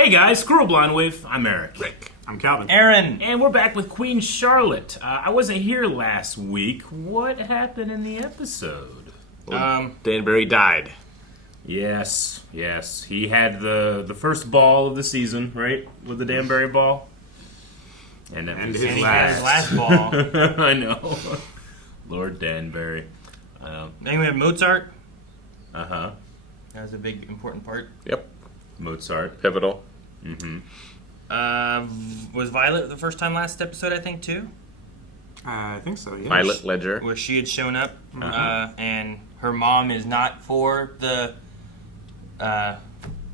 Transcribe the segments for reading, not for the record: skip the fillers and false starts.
Hey guys, Squirrel Blonde Wave. I'm Eric. Rick. I'm Calvin. Aaron. And we're back with Queen Charlotte. I wasn't here last week. What happened in the episode? Danbury died. Yes. He had the first ball of the season, right? With the Danbury ball. And his His last. last ball. I know. Lord Danbury. Then we have Mozart. Uh-huh. That was a big, important part. Yep. Mozart. Pivotal. Was Violet the first time last episode, I think, too? I think so, yeah. Violet Ledger. Where she had shown up, and her mom is not for the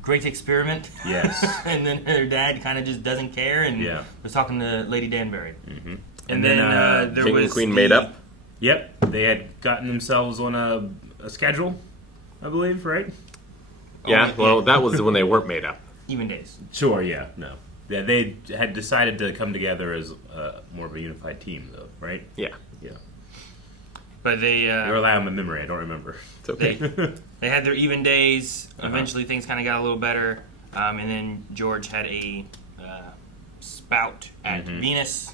great experiment. Yes. And then her dad kind of just doesn't care and was talking to Lady Danbury. Mm-hmm. And then there King was and Queen the- made up. Yep. They had gotten themselves on a schedule, I believe, right? Yeah, well, that was when they weren't made up. Even days. Sure, yeah, no. Yeah, they had decided to come together as more of a unified team, though, right? Yeah. Yeah. But they You're allowing my memory, I don't remember. It's okay. they had their even days. Eventually, things kind of got a little better. And then George had a spout at Venus,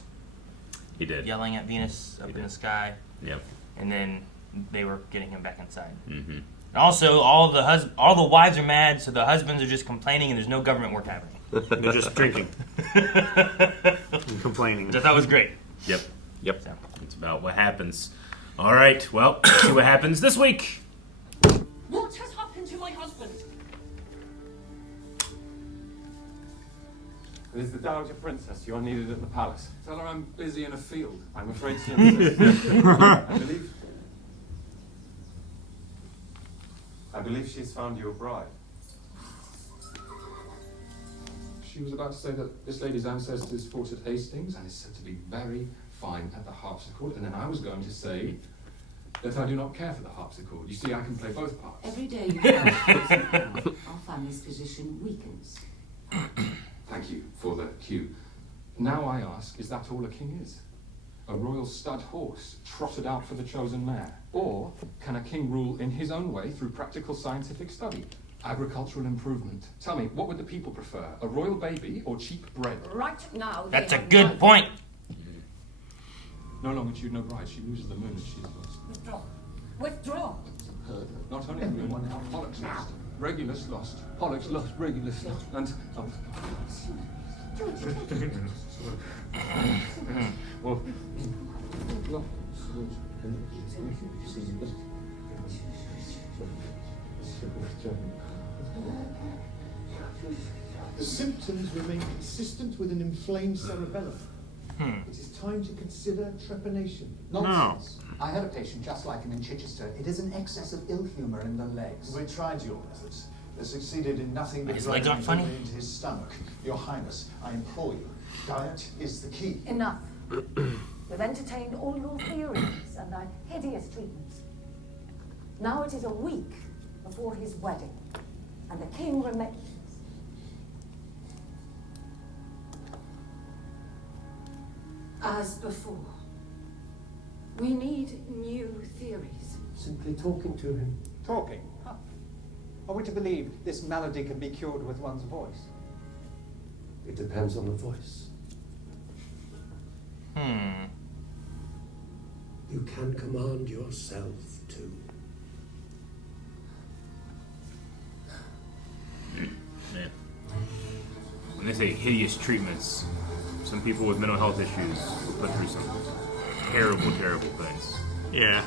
He did. yelling at Venus up in the sky. Yep. And then they were getting him back inside. Mm-hmm. And also, all the wives are mad, so the husbands are just complaining, and there's no government work happening. They're just drinking and complaining. Which I thought was great. Yep. Yep. So, It's about what happens. All right, well, let's see what happens this week. What has happened to my husband? It is the Dowager Princess. You are needed at the palace. Tell her I'm busy in a field. I'm afraid she insists. I believe she's found you a bride. She was about to say that this lady's ancestors fought at Hastings and is said to be very fine at the harpsichord, and then I was going to say that I do not care for the harpsichord. You see, I can play both parts. Every day you our family's position weakens. Thank you for the cue. Now I ask, is that all a king is? A royal stud horse trotted out for the chosen mare? Or can a king rule in his own way through practical scientific study? Agricultural improvement. Tell me, what would the people prefer? A royal baby or cheap bread? Right now, that's they a have good neither. point. No longer choose no bride. She loses the moon and she is lost. Withdraw. Withdraw. Not only the moon, Pollux lost. Regulus lost. Pollux lost. Regulus lost. And well, The symptoms remain consistent with an inflamed cerebellum. It is time to consider trepanation. Nonsense. I had a patient just like him in Chichester. It is an excess of ill humour in the legs. We tried your methods. They succeeded in nothing but His legs aren't driving funny? it into his stomach. Your Highness, I implore you, diet is the key. Enough. You've entertained all your theories and thy hideous treatments. Now it is a week before his wedding, and the king remains. As before, we need new theories. Simply talking to him. Talking? Huh. Are we to believe this malady can be cured with one's voice? It depends on the voice. You can command yourself too. Man. When they say hideous treatments, some people with mental health issues will put through some terrible, terrible things. Yeah.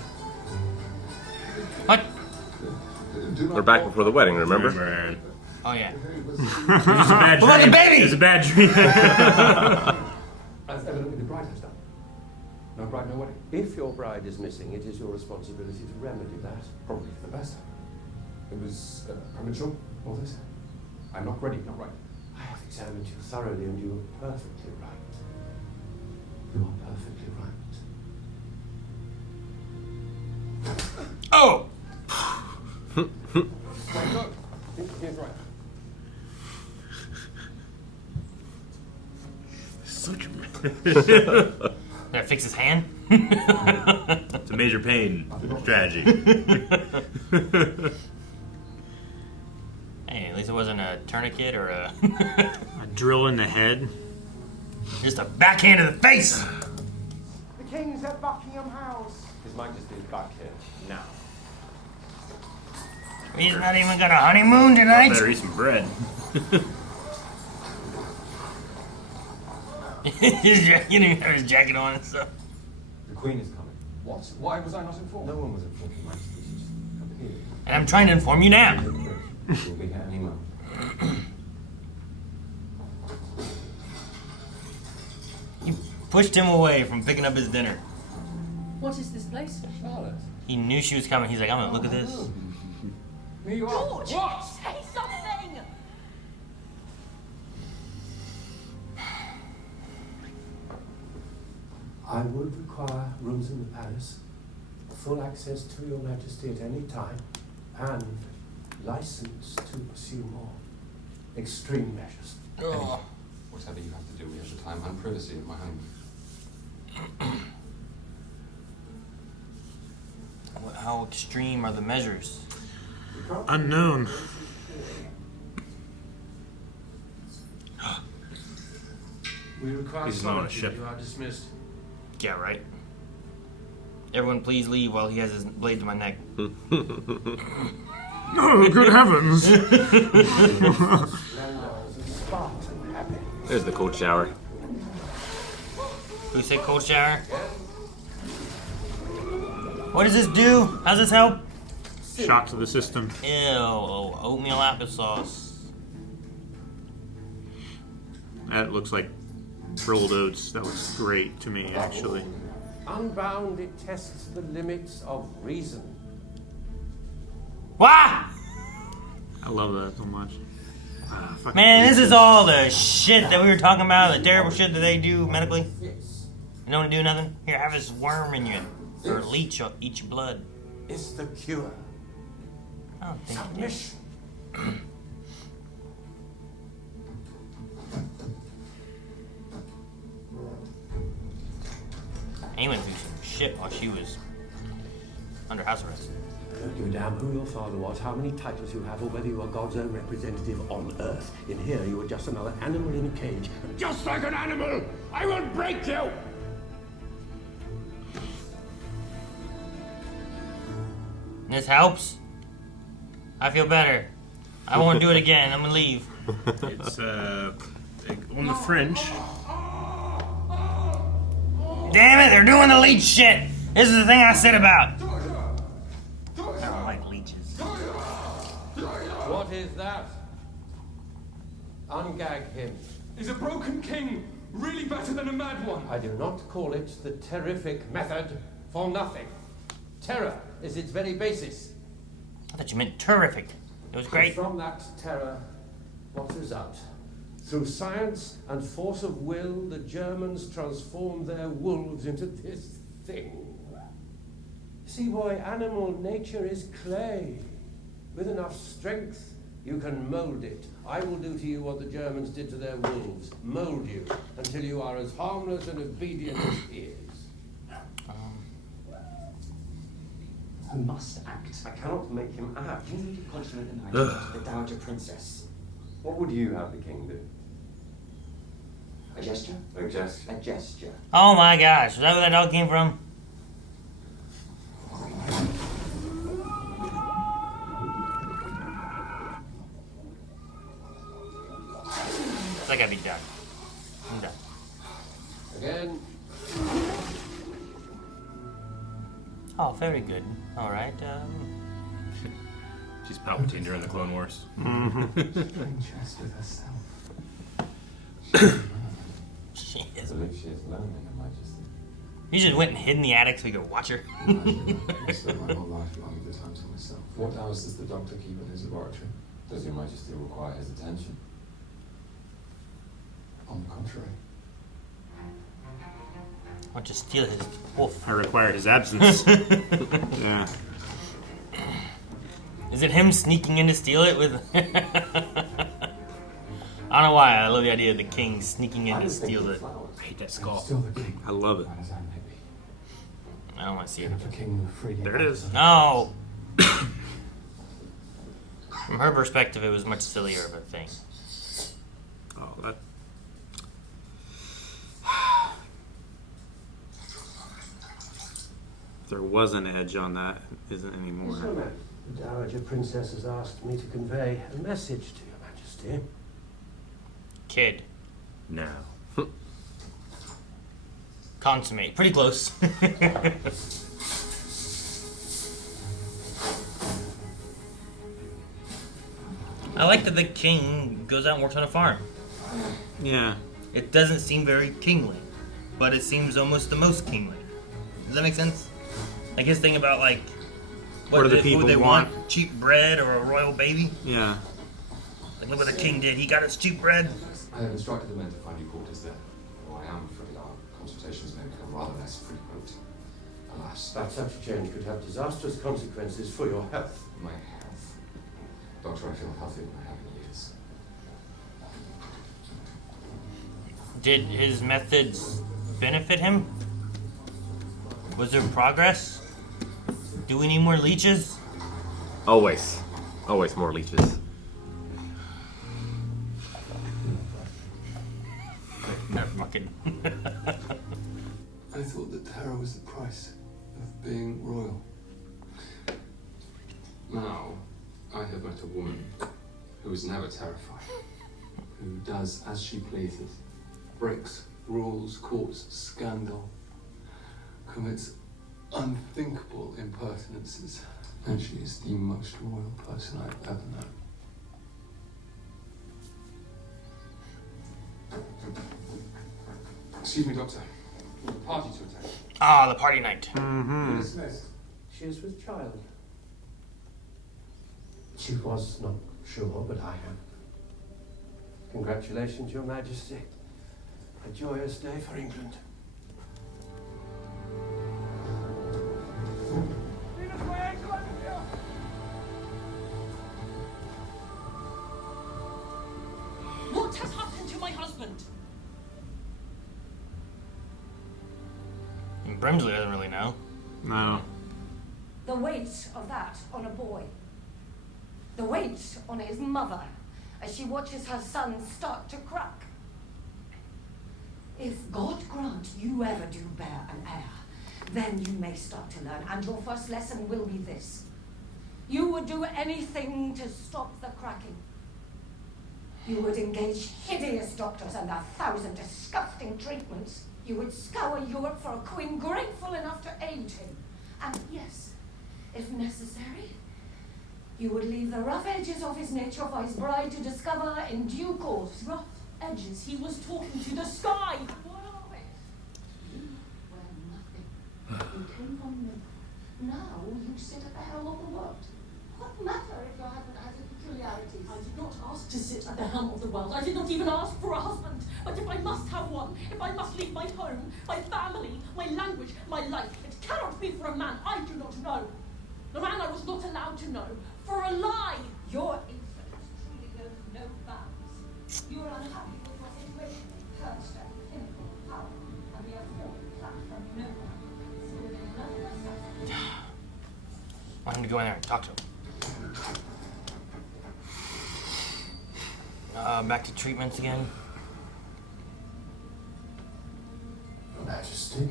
What? We're back before the wedding, remember? Aaron. Oh, yeah. It's a bad Look at the dream. baby! It's a bad dream. as evidently the bride has done. No bride, no wedding. If your bride is missing, it is your responsibility to remedy that. Probably for the best. It was premature, all this. I'm not ready, not right. I have examined you thoroughly and you are perfectly right. You are perfectly right. Oh! Right, no. He's right. Such a... Gotta fix his hand? It's a major pain strategy. Hey, at least it wasn't a tourniquet or a drill in the head. Just a backhand to the face. The king's at Buckingham House. His Majesty is back here now. He's not even got a honeymoon tonight. Better eat some bread. He didn't even have his jacket on and stuff. The Queen is coming. What? Why was I not informed? No one was informed, Your Majesty. She's just appeared. And I'm trying to inform you now. She'll be here any moment. You pushed him away from picking up his dinner. What is this place? Charlotte. He knew she was coming. He's like, I'm gonna look at this. Here you are. George! What? Say something! I would require rooms in the palace, full access to Your Majesty at any time, and license to pursue more extreme measures. Oh. Whatever you have to do, we have the time and privacy at my home. How extreme are the measures? Unknown. We require He's not on a solitude. ship. You are dismissed. Yeah, right. Everyone please leave while he has his blade to my neck. Oh, good heavens! There's the cold shower. Who said cold shower? What does this do? How's this help? Shock to the system. Ew, oatmeal applesauce. That looks like rolled oats. That looks great to me, actually. Unbound, it tests the limits of reason. Wah! I love that so much. Fucking Man, this is Reese's. all the shit that we were talking about, the terrible shit that they do medically. You don't want to do nothing? Here, have this worm in you. Or leech or eat your blood. It's the cure. I don't think it is. Submission. He went through some shit while she was under house arrest. I don't give a damn who your father was, how many titles you have, or whether you are God's own representative on Earth. In here, you are just another animal in a cage. And just like an animal, I will break you! This helps. I feel better. I won't do it again. I'm gonna leave. It's on the fringe. Damn it, they're doing the leech shit. This is the thing I said about. I don't like leeches. What is that? Ungag him. Is a broken king really better than a mad one? I do not call it the terrific method for nothing. Terror is its very basis. I thought you meant terrific. It was great. And from that terror, what result? Through science and force of will, the Germans transformed their wolves into this thing. See, boy, animal nature is clay. With enough strength, you can mold it. I will do to you what the Germans did to their wolves. Mold you until you are as harmless and obedient as he is. Who must act. I cannot make him act. You need to consummate the knight to the Dowager Princess. What would you have the king do? A gesture? A gesture. A gesture. Oh my gosh, is that where that dog came from? That gotta be done. I'm done. Again. Oh, very good. All right. She's Palpatine during the Clone Wars. Strangeress with herself. She is. I believe she is lonely, Your Majesty. You just went and hid in the attic so you could watch her. I spent my whole life lying the time to myself. What hours does the doctor keep in his laboratory? Does Your Majesty require his attention? On the contrary. Or just steal his wolf. I require his absence. Yeah. Is it him sneaking in to steal it with? I don't know why. I love the idea of the king sneaking in to steal it. I hate that skull. Still the king. I love it. Mad as I may be. I don't want to see it. And if a king were freely There it is. No. From her perspective, it was much sillier of a thing. Oh, that. There was an edge on that, isn't anymore. So, ma'am, the Dowager Princess has asked me to convey a message to Your Majesty. Kid. No. Consummate. Pretty close. I like that the king goes out and works on a farm. Yeah. It doesn't seem very kingly, but it seems almost the most kingly. Does that make sense? Like his thing about like What do the people would they want? cheap bread or a royal baby? Yeah. Like look what the king did. He got us cheap bread. I have instructed the men to find you quarters there. Though I am afraid our consultations may become rather less frequent. Alas, That such a change could have disastrous consequences for your health. my health. Doctor, I feel healthier than I have in years. Did his methods benefit him? Was there progress? Do we need more leeches? Always. Always more leeches. Never fucking. I thought that terror was the price of being royal. Now, I have met a woman who is never terrified, who does as she pleases, Breaks rules, courts scandal, commits unthinkable impertinences, and she is the most royal person I've ever known. Excuse me, Doctor. We have a party to attend. Ah, the party night. Mm-hmm. Dismissed. She is with child. She was not sure, but I am. Congratulations, Your Majesty. A joyous day for England. What has happened to my husband? And Brimsley doesn't really know. No. The weight of that on a boy. The weight on his mother as she watches her son start to crack. If God grant you ever do bear an heir, then you may start to learn, and your first lesson will be this. You would do anything to stop the cracking. You would engage hideous doctors and 1,000 disgusting treatments. You would scour Europe for a queen grateful enough to aid him. And yes, if necessary, you would leave the rough edges of his nature for his bride to discover in due course. Rough edges. He was talking to the sky. What of it? You were nothing. You came from me. Now you sit at the helm of the world. What matter if your husband has his peculiarities? I did not ask to sit at the helm of the world. I did not even ask for a husband. But if I must have one, if I must leave my home, my family, my language, my life, it cannot be for a man I do not know. The man I was not allowed to know. For a lie. Your insolence truly knows no bounds. You are unhappy with your situation, cursed at the pinnacle of power, and we have fallen flat from nowhere. So there is no necessity. I want him to go in there and talk to him. Back to treatments again. Your Majesty.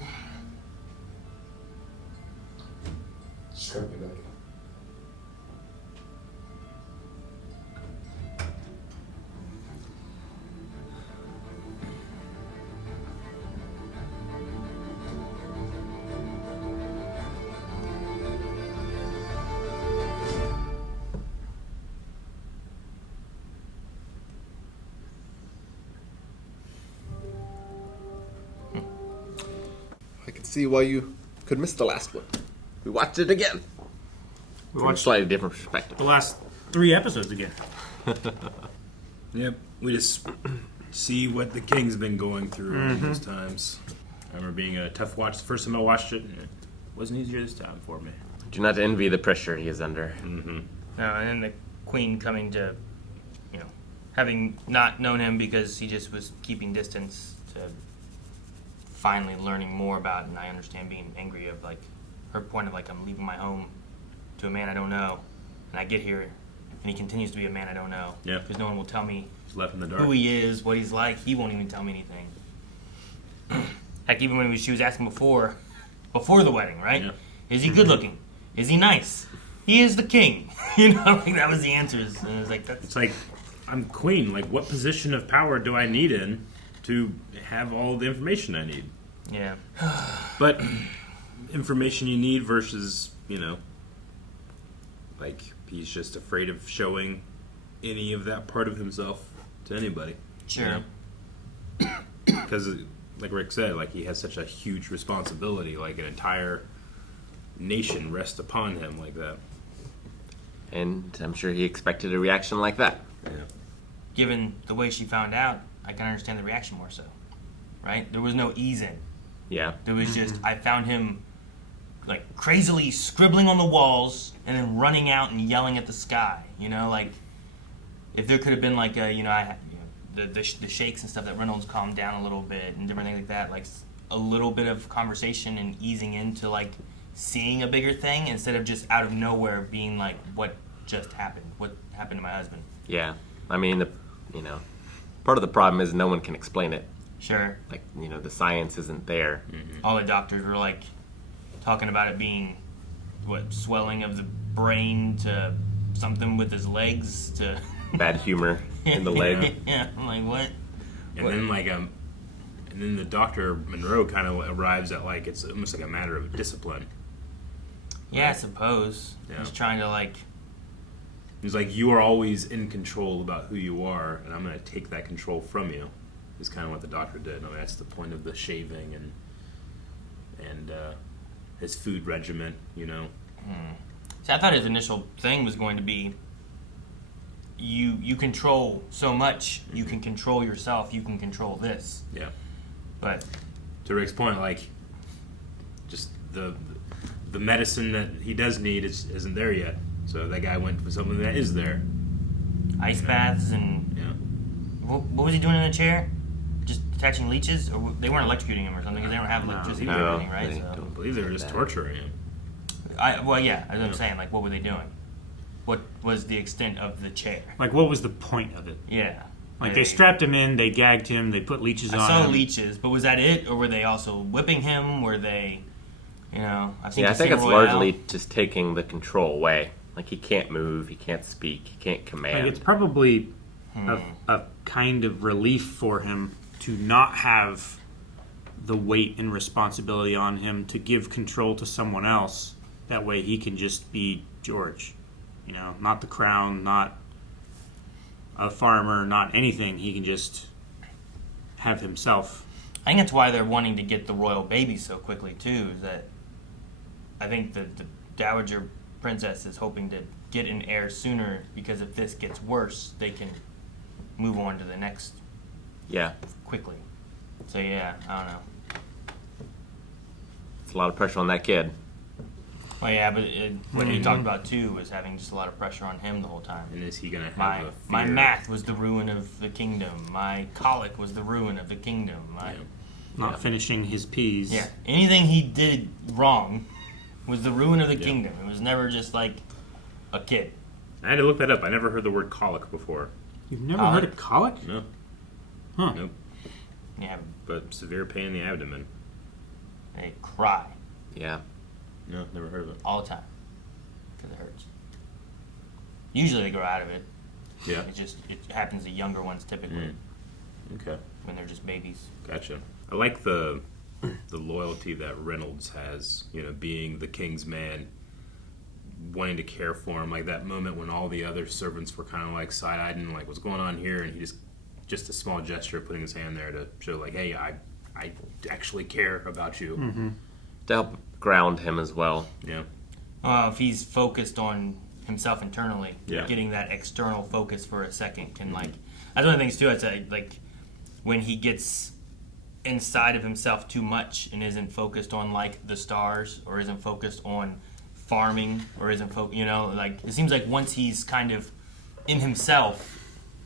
Strap me back. I can see why you could miss the last one. We watched it again. We From a watched slightly different perspective. the last 3 episodes again. Yep, we just see what the king's been going through in those times. I remember being a tough watch the first time I watched it, and it wasn't easier this time for me. Do not envy the pressure he is under. Mm-hmm. And then the queen coming to, having not known him because he just was keeping distance, to finally learning more about it. And I understand being angry of like her point of like, I'm leaving my home to a man I don't know, and I get here and he continues to be a man I don't know. Yeah. Because no one will tell me He's left in the dark. who he is, what he's like. He won't even tell me anything. Heck, even when she was asking before the wedding, right? Yeah. Is he good looking? Is he nice? He is the king. You know, like that was the answers. And it was like, It's like, I'm queen. Like, what position of power do I need in to have all the information I need? yeah. But information you need versus, you know, like, he's just afraid of showing any of that part of himself to anybody. Sure. Because, like Rick said, like, he has such a huge responsibility. Like, an entire nation rests upon him like that. And I'm sure he expected a reaction like that. Yeah. Given the way she found out, I can understand the reaction more so. Right? There was no ease in. Yeah. There was just, I found him like crazily scribbling on the walls and then running out and yelling at the sky. You know, like if there could have been like a, the shakes and stuff that Reynolds calmed down a little bit and different things like that, like a little bit of conversation and easing into like seeing a bigger thing instead of just out of nowhere being like, what just happened? What happened to my husband? Yeah. I mean, part of the problem is no one can explain it. Sure. Like, the science isn't there. All the doctors were like talking about it being swelling of the brain to something with his legs to Bad humor in the leg. Yeah, I'm like, what? And then and then the Dr. Monroe kind of arrives at like it's almost like a matter of discipline. Yeah, I suppose. Yeah. He's trying to like. He's like, you are always in control about who you are, and I'm going to take that control from you. Is kind of what the doctor did. I mean, that's the point of the shaving and his food regimen. See, I thought his initial thing was going to be you control so much, you can control yourself, you can control this. Yeah. But to Rick's point, like, just the medicine that he does need isn't there yet. So that guy went for something that is there. Ice baths and what was he doing in the chair? Just attaching leeches, or they weren't electrocuting him or something because they don't have electricity or anything, right? I don't believe they were just torturing him. Well, yeah, as I'm saying, like, what were they doing? What was the extent of the chair? Like, what was the point of it? Yeah. Like, they strapped him in, they gagged him, they put leeches on him. I saw leeches, but was that it, or were they also whipping him? Were they, I think it's largely just taking the control away. Like, he can't move, he can't speak, he can't command. Like, it's probably a kind of relief for him to not have the weight and responsibility on him to give control to someone else. That way he can just be George. Not the crown, not a farmer, not anything. He can just have himself. I think that's why they're wanting to get the royal baby so quickly, too, is that I think the Dowager Princess is hoping to get an heir sooner because if this gets worse, they can move on to the next quickly. So, yeah, I don't know. It's a lot of pressure on that kid. Well, yeah, but what he talked about, too, was having just a lot of pressure on him the whole time. And is he going to have a fear? My math was the ruin of the kingdom. My colic was the ruin of the kingdom. Not finishing his peas. Yeah, anything he did wrong was the ruin of the kingdom. It was never just like a kid. I had to look that up. I never heard the word colic before. You've never heard of colic? No. Huh. Nope. Yeah. But severe pain in the abdomen. They cry. Yeah. No, never heard of it. All the time. Because it hurts. Usually they grow out of it. Yeah. It happens to younger ones typically. Okay. When they're just babies. Gotcha. I like the loyalty that Reynolds has, being the king's man, wanting to care for him. Like that moment when all the other servants were kind of like side-eyed and like, what's going on here? And he just a small gesture of putting his hand there to show like, hey, I actually care about you. Mm-hmm. To help ground him as well. Yeah. If he's focused on himself internally, Yeah. getting that external focus for a second can like. That's one of the things too. I'd say like when he gets inside of himself too much and isn't focused on like the stars or isn't focused on farming or isn't like it seems like once he's kind of in himself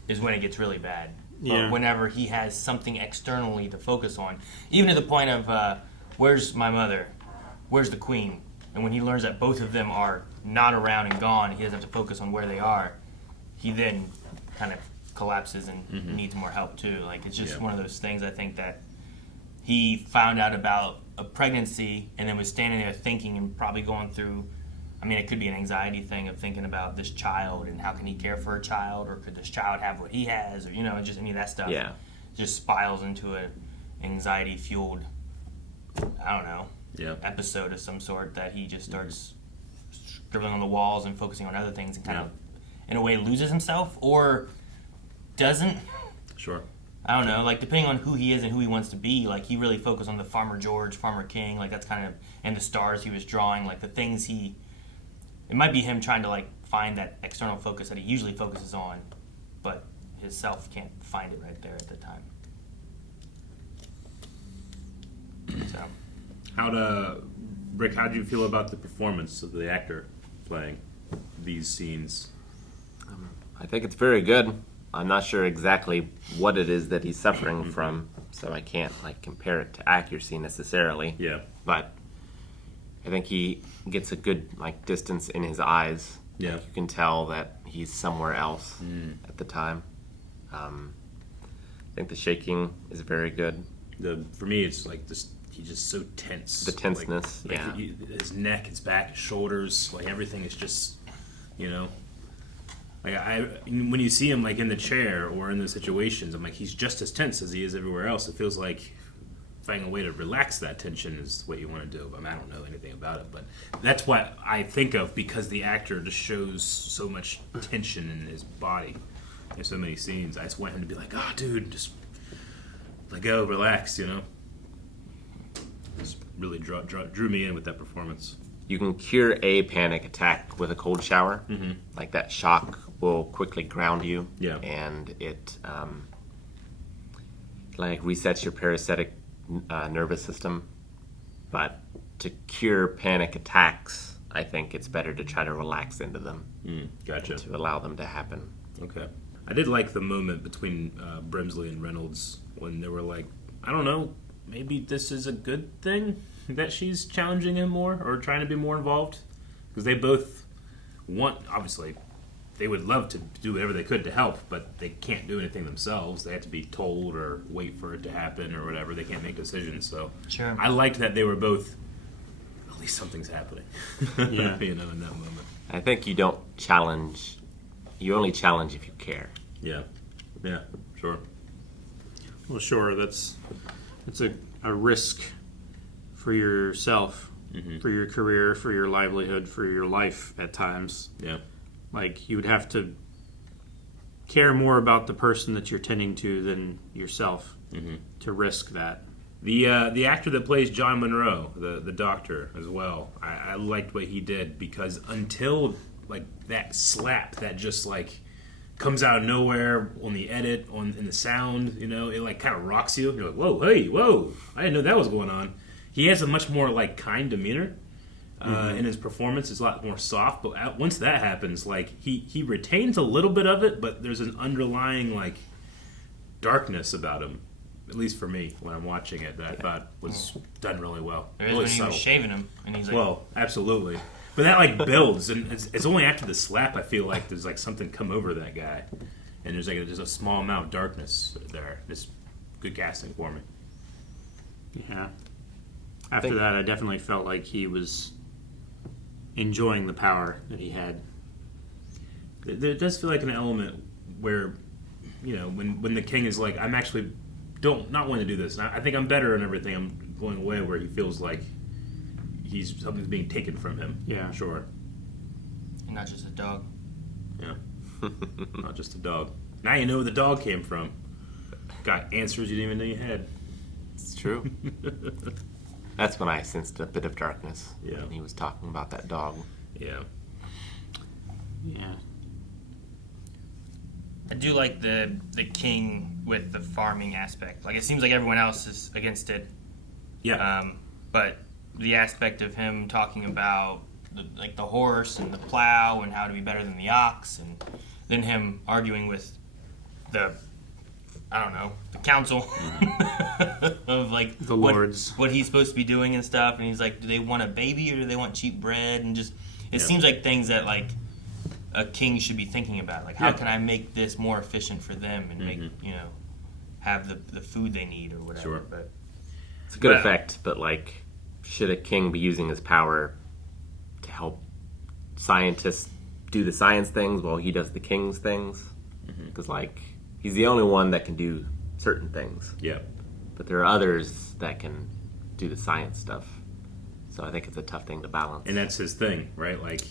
is when it gets really bad. Yeah. But whenever he has something externally to focus on, even to the point of where's my mother, where's the queen, and when he learns that both of them are not around and gone, he doesn't have to focus on where they are. he then kind of collapses and needs more help too. Like, it's just one of those things, I think, that he found out about a pregnancy and then was standing there thinking and probably going through, I mean, it could be an anxiety thing of thinking about this child and how can he care for a child, or could this child have what he has, or, just any of that stuff just spirals into an anxiety-fueled, I don't know, episode of some sort that he just starts scribbling on the walls and focusing on other things and kind of, in a way, loses himself, or doesn't. Sure. I don't know, like, depending on who he is and who he wants to be, like, he really focused on the Farmer George, Farmer King, like, that's kind of, and the stars he was drawing, like, the things it might be him trying to, like, find that external focus that he usually focuses on, but his self can't find it right there at the time. So. Rick, how did you feel about the performance of the actor playing these scenes? I think it's very good. I'm not sure exactly what it is that he's suffering from, so I can't compare it to accuracy necessarily. Yeah. But I think he gets a good distance in his eyes. Yeah. You can tell that he's somewhere else at the time. I think the shaking is very good. For me, it's like this. He's just so tense. The tenseness, his neck, his back, his shoulders, everything is just, when you see him in the chair or in the situations, I'm like, he's just as tense as he is everywhere else. It feels like finding a way to relax that tension is what you want to do. I don't know anything about it, but that's what I think of because the actor just shows so much tension in his body. There's so many scenes. I just want him to be like, oh, dude, just let go, relax, Just really drew me in with that performance. You can cure a panic attack with a cold shower. Like that shock will quickly ground you, and it resets your parasympathetic nervous system. But to cure panic attacks, I think it's better to try to relax into them. Gotcha. To allow them to happen. Okay. I did like the moment between Brimsley and Reynolds when they were like, I don't know, maybe this is a good thing that she's challenging him more or trying to be more involved, because they both obviously they would love to do whatever they could to help, but they can't do anything themselves. They have to be told or wait for it to happen or whatever. They can't make decisions. So sure. I liked that they were both, at least something's happening. Yeah. In that moment. I think you don't challenge, you only challenge if you care. Yeah, sure. Well, sure, it's a risk for yourself, for your career, for your livelihood, for your life at times. Yeah. You would have to care more about the person that you're tending to than yourself to risk that. The actor that plays John Monroe, the doctor as well, I liked what he did, because until that slap that just comes out of nowhere on the edit, in the sound, it kind of rocks you. You're like, whoa, hey, whoa, I didn't know that was going on. He has a much more kind demeanor in his performance. It's a lot more soft, but once that happens, he retains a little bit of it, but there's an underlying darkness about him, at least for me when I'm watching it, that I thought was done really well. There is really when he was shaving him, and he's like, well, absolutely. But that builds, and it's only after the slap I feel like there's something come over that guy, and there's a small amount of darkness there. It's good casting for me. Yeah. After that, I definitely felt like he was enjoying the power that he had. There does feel like an element where, when the king is like, I'm actually not wanting to do this. And I think I'm better and everything. I'm going away, where he feels like something's being taken from him. Yeah. Sure. and not just a dog. Yeah. Not just a dog. Now you know where the dog came from. Got answers you didn't even know you had. It's true. That's when I sensed a bit of darkness. Yeah. When he was talking about that dog. Yeah. Yeah. I do like the king with the farming aspect. Like, it seems like everyone else is against it. Yeah. But the aspect of him talking about the horse and the plow and how to be better than the ox, and then him arguing with the council of the lords, what he's supposed to be doing and stuff. And he's like, do they want a baby or do they want cheap bread? And just it seems like things that a king should be thinking about. Like, how can I make this more efficient for them and make, have the food they need or whatever. Sure. But it's a good effect, but like, should a king be using his power to help scientists do the science things while he does the king's things? Because like, he's the only one that can do certain things. Yeah. But there are others that can do the science stuff. So I think it's a tough thing to balance. And that's his thing, right? Like,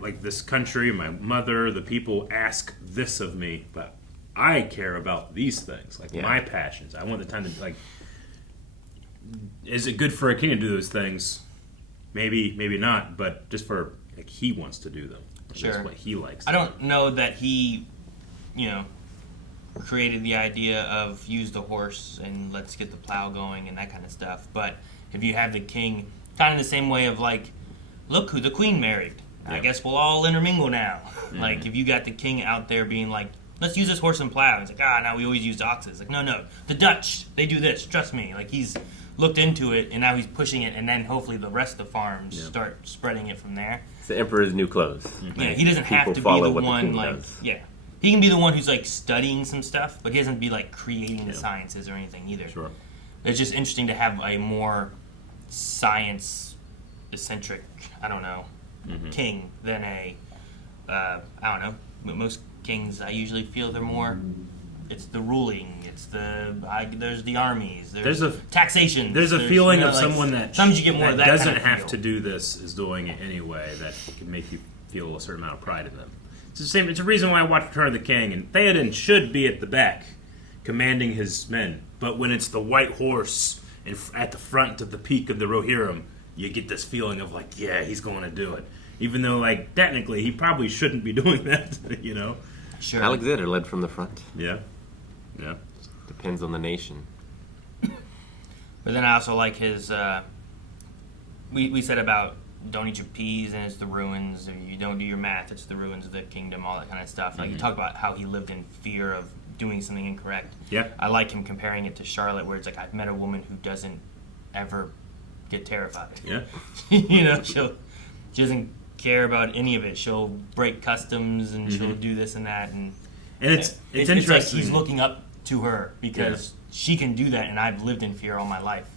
like this country, my mother, the people ask this of me, but I care about these things, like my passions. I want the time to, like, is it good for a king to do those things? Maybe, maybe not, but just for, like, he wants to do them. Sure. That's what he likes. I don't know that he, created the idea of use the horse and let's get the plow going and that kind of stuff. But if you have the king, kind of the same way of like, look who the queen married. I guess we'll all intermingle now. Like, if you got the king out there being like, let's use this horse and plow. He's like, now we always use oxes. Like, no, the Dutch, they do this. Trust me. Like, he's looked into it, and now he's pushing it, and then hopefully the rest of the farms start spreading it from there. It's the emperor's new clothes. Yeah, he doesn't have to be the one, like, he can be the one who's, like, studying some stuff, but he doesn't be, like, creating the sciences or anything either. Sure. It's just interesting to have a more science-eccentric, king than I don't know, most kings, I usually feel they're more, it's the ruling, it's there's the armies, there's taxation. There's a feeling of someone that sometimes you get more of that doesn't kind of have feel. to do this is doing it anyway, that can make you feel a certain amount of pride in them. It's the same. It's a reason why I watch Return of the King, and Theoden should be at the back, commanding his men. But when it's the white horse at the front of the peak of the Rohirrim, you get this feeling of like, yeah, he's going to do it. Even though, like, technically, he probably shouldn't be doing that, Sure. Alexander led from the front. Yeah. Depends on the nation. But then I also like his, we said about don't eat your peas and it's the ruins, or you don't do your math, it's the ruins of the kingdom, all that kind of stuff. Like, you talk about how he lived in fear of doing something incorrect. Yeah. I like him comparing it to Charlotte, where it's like, I've met a woman who doesn't ever get terrified. Yeah. She doesn't care about any of it. She'll break customs and she'll do this and that, and it's interesting. It's like he's looking up to her because she can do that, and I've lived in fear all my life.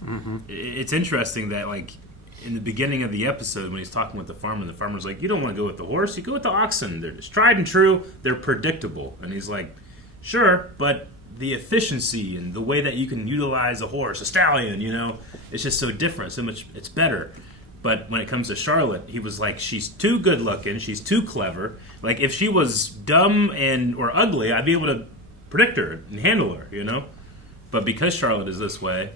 It's interesting that, like, in the beginning of the episode when he's talking with the farmer, the farmer's like, you don't want to go with the horse, you go with the oxen. They're just tried and true, they're predictable. And he's like, sure, but the efficiency and the way that you can utilize a horse, a stallion, it's just so different, so much, it's better. But when it comes to Charlotte, he was like, she's too good looking, she's too clever. Like, if she was dumb or ugly, I'd be able to predict her and handle her, But because Charlotte is this way,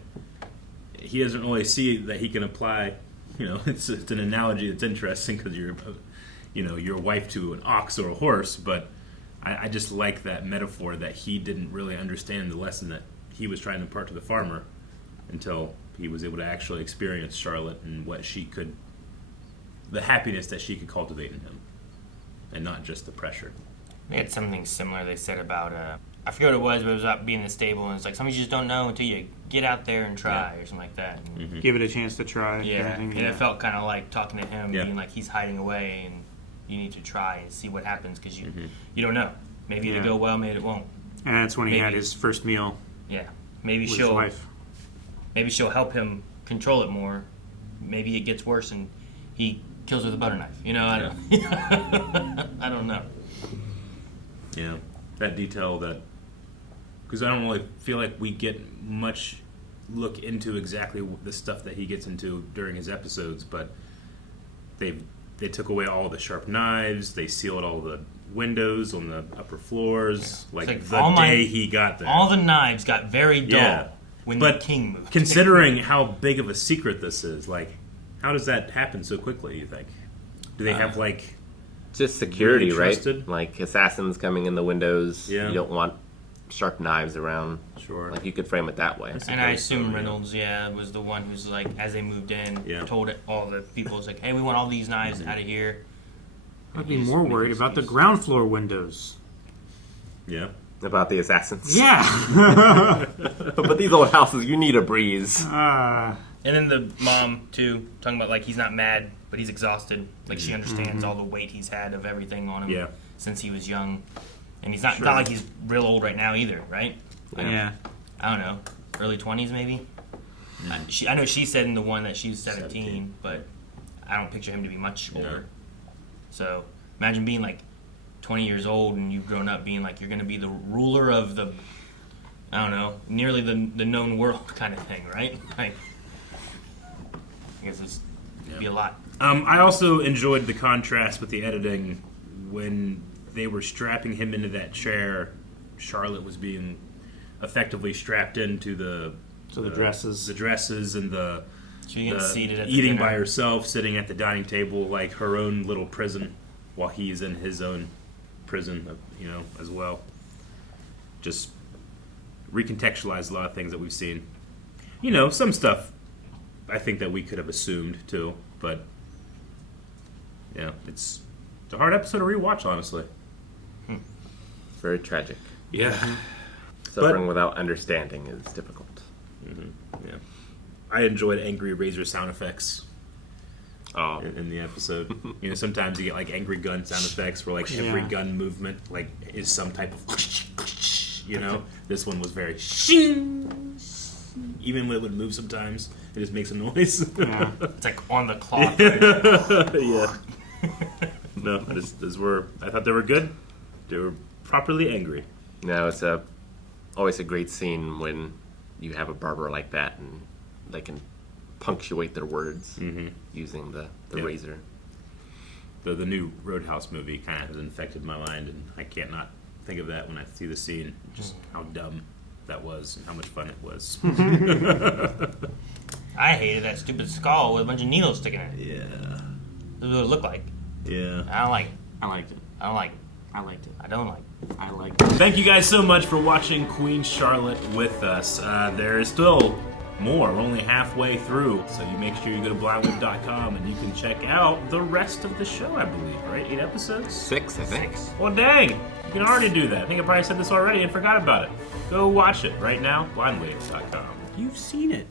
he doesn't really see that he can apply, it's an analogy that's interesting because you're a wife to an ox or a horse, but I just like that metaphor that he didn't really understand the lesson that he was trying to impart to the farmer until he was able to actually experience Charlotte and the happiness that she could cultivate in him, and not just the pressure. They had something similar they said about, I forget what it was, but it was about being in the stable, and it's like, some of you just don't know until you get out there and try, or something like that. And Give it a chance to try. and it felt kind of like talking to him, being like he's hiding away, and you need to try and see what happens, because you don't know. Maybe it'll go well, maybe it won't. And that's when he had his first meal. Yeah. Maybe with his wife. Maybe she'll help him control it more. Maybe it gets worse and he kills her with a butter knife. I don't know. Yeah, that detail because I don't really feel like we get much look into exactly the stuff that he gets into during his episodes, but they took away all the sharp knives, they sealed all the windows on the upper floors, like the day he got there. All the knives got very dull when the king moved. Considering how big of a secret this is, like, how does that happen so quickly, you think? Do they have, like... Just security, really right? Like, assassins coming in the windows. Yeah. You don't want sharp knives around. Sure. Like, you could frame it that way. And I assume Reynolds, was the one who's, like, as they moved in, told all the people, it's like, hey, we want all these knives out of here. I'd be more worried about the ground floor windows. Yeah. About the assassins. Yeah. But these old houses, you need a breeze. And then the mom, too, talking about, like, he's not mad, but but he's exhausted. Like she understands all the weight he's had of everything on him since he was young, and he's not like he's real old right now either, right? Yeah. I don't know, early 20s maybe. I know she said in the one that she was 17, but I don't picture him to be much older. So imagine being like 20 years old and you've grown up being like you're going to be the ruler of the, I don't know, nearly the known world kind of thing, right? Like, I guess it's be a lot. I also enjoyed the contrast with the editing when they were strapping him into that chair. Charlotte was being effectively strapped into the dresses and the she gets seated at the eating dinner by herself, sitting at the dining table like her own little prison, while he's in his own prison, as well. Just recontextualized a lot of things that we've seen. Some stuff I think that we could have assumed too, but it's a hard episode to rewatch, honestly. Very tragic. Yeah. Suffering without understanding is difficult. Yeah. I enjoyed angry razor sound effects. Oh. In the episode, sometimes you get like angry gun sound effects where like every gun movement like is some type of, This one was very shing. Even when it would move, sometimes it just makes a noise. Yeah. It's like on the clock. Yeah. No, I thought they were good. They were properly angry. No, it's always a great scene when you have a barber like that and they can punctuate their words using the razor. The new Roadhouse movie kind of has infected my mind, and I can't not think of that when I see the scene. Just how dumb that was and how much fun it was. I hated that stupid skull with a bunch of needles sticking in it. Yeah. That's what it looked like. Yeah. I don't like it. I liked it. I don't like it. I liked it. I don't like it. I liked it. Thank you guys so much for watching Queen Charlotte with us. There is still more. We're only halfway through, so you make sure you go to blindwave.com and you can check out the rest of the show, I believe, right? 8 episodes? 6, I think. Well, dang. You can already do that. I think I probably said this already and forgot about it. Go watch it right now, blindwave.com. You've seen it.